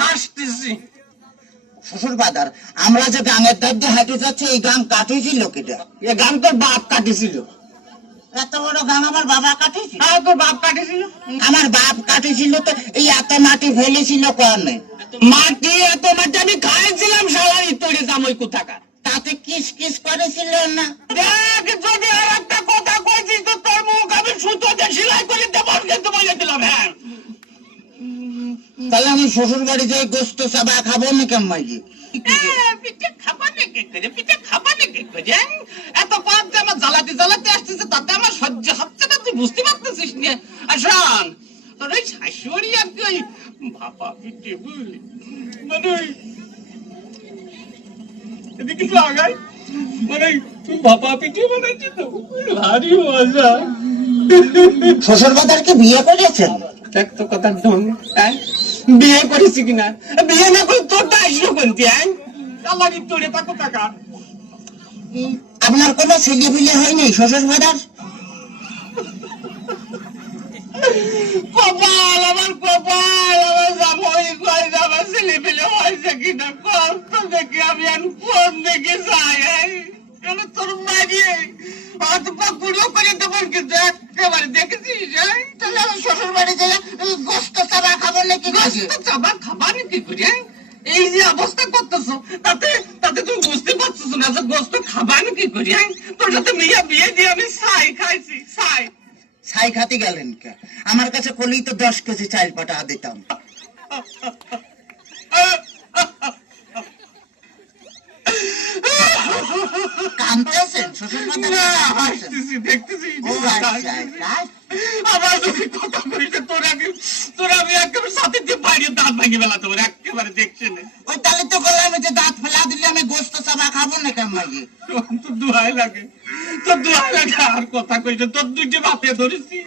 হাসতেছি। শ্বশুর বাদার, আমরা যে গাঙের ধার দিয়ে হাঁটে যাচ্ছি, এই গাং কাটিয়েছিল কেটা? এ গান তোর বাপ কাটিছিল। এত বড় গাং আমার বাবা কাটিয়েছিল? হ্যাঁ, তোর বাপ কাটিছিল। আমার বাপ কাটিয়েছিল তো এই এত মাটি ফেলেছিল কারণে? মাটি এত মাটি আমি খাইছিলাম শালারি তৈরি জামাই কোথাকার। তাতে কিস কিস করেছিল না? দেখ, যদি আর একটা কথা কইছিস তো তোর মুখ আমি সুতোতে সেলাই করে দেবো কিন্তু বলে দিলাম। হ্যাঁ, তাহলে আমি শ্বশুর বাড়ি যাই গোস্ত চাবা খাবো না কেমন? পিঠে খাবা নাকি করে, পিঠে খাবা নাকি করে? এত পাপ যে আমার জ্বালাতে জ্বালাতে আসতেছে, তাতে আমার সহ্য হচ্ছে না, তুই বুঝতে পারতেছিস না? আসন তোর ওই শাশুড়ি আর কি ওই ভাপা পিঠে বুঝলি, মানে এদিকে লাগাই, মানে তুই ভাপা পিঠে বানাচ্ছিস তো, ভারী মজা। শ্বশুর বাদারকে বিয়ে করেছেন? দেখ তো কথার ঢং। বিয়ে করেছি কিনা? বিয়ে না করে তোরটা আসলো কোনটি? আল্লাহর তোরে তা কোথাকা? আপনার কোনো ছেলে বিলে হয়নি শ্বশুর বাদার? কপাল আমার, কপাল আমার, জামাই কয় আমার ছেলে পেলে হয়েছে কিনা কষ্ট দেখি আমি আর কোন দিকে যাই। তোর মারিয়ে হাত পা গুঁড়ো করে দেবো কিন্তু একেবারে দেখেছিস? তাহলে আমি শ্বশুর বাড়ি যাই গোস্ত চাবা খাবো নাকি? গোস্ত চাবা খাবার কি করে? এই যে অবস্থা করতেছো, তাতে তাতে তুমি বুঝতে পারছো না যে গোস্ত খাবার কি করে? তোর সাথে মিয়া বিয়ে দিয়ে আমি ছাই খাইছি, ছাই। ছাই খাতে গেলেন কে? আমার কাছে কলি তো 10 কেজি চাল পাঠা দিতাম। কাঁদতেছেন শ্বশুর বাদার? হাসতেছি, দেখতেছি। ও আচ্ছা, আবার যদি কথা করিস তোর আমি একেবারে সাথে দিয়ে বাইরে দাঁত ভাঙে বেলা তোমার একেবারে দেখছে না। ওই তাহলে তো বললাম যে দাঁত ফেলা দিলে আমি গোস্ত চাবা খাবো না কেমন? তোর দোহাই লাগে, তোর দোহাই লাগে, আর কথা কইছে। তোর দুইটা বাপে ধরেছি,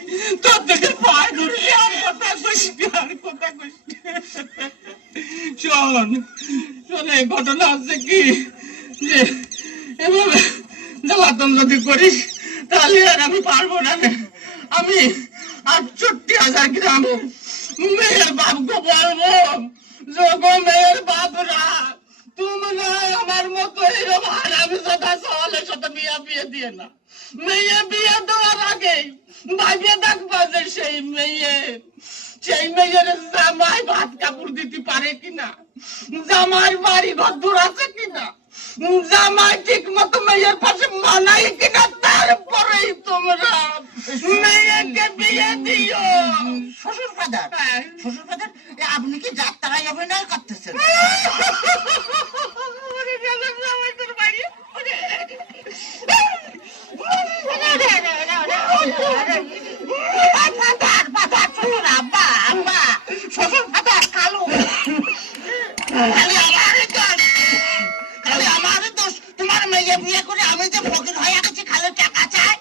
তোর দুইটা পায়ে ধরেছি, আর কথা কইছি, আর কথা কইছি। শোন শোন, এই ঘটনা আছে কি যে এভাবে জ্বালাতন যদি করিস তাহলে আর আমি পারবো না। আমি 68,000 গ্রামে মেয়ের বাপকে বলবো, যোগো মেয়ের বাপরা তোমরা আমার মতো এরকম হারামি কথা সওয়ালের সাথে বিয়া বিয়ে দিয়ে না। মেয়ে বিয়ে দেওয়ার আগে ভাবিয়ে দেখবা যে সেই মেয়ের জামাই ভাত কাপড় দিতে পারে কিনা, জামাই বাড়ি ঘর দূর আছে কিনা, জামাই ঠিক মতো মেয়ের পাশে মানাই কিনা, তারপরেই তোমরা মেয়েকে বিয়ে দিও। শ্বশুর বাদার, শ্বশুর বাদার, আপনি কি যাত্রায় অভিনয় করতেছেন? শ্বশুর বাদার কালু, খালি আমার দোষ। তোমার মেয়ে বিয়ে করে আমি যে ফকির হয়ে গেছি, খালি টাকা চাই।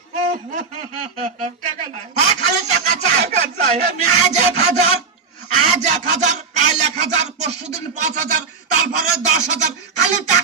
হ্যাঁ, খালি টাকা চাই। আজ 1,000, কাল 1,000, পরশুদিন 5,000, তারপরে 10,000, খালি টাকা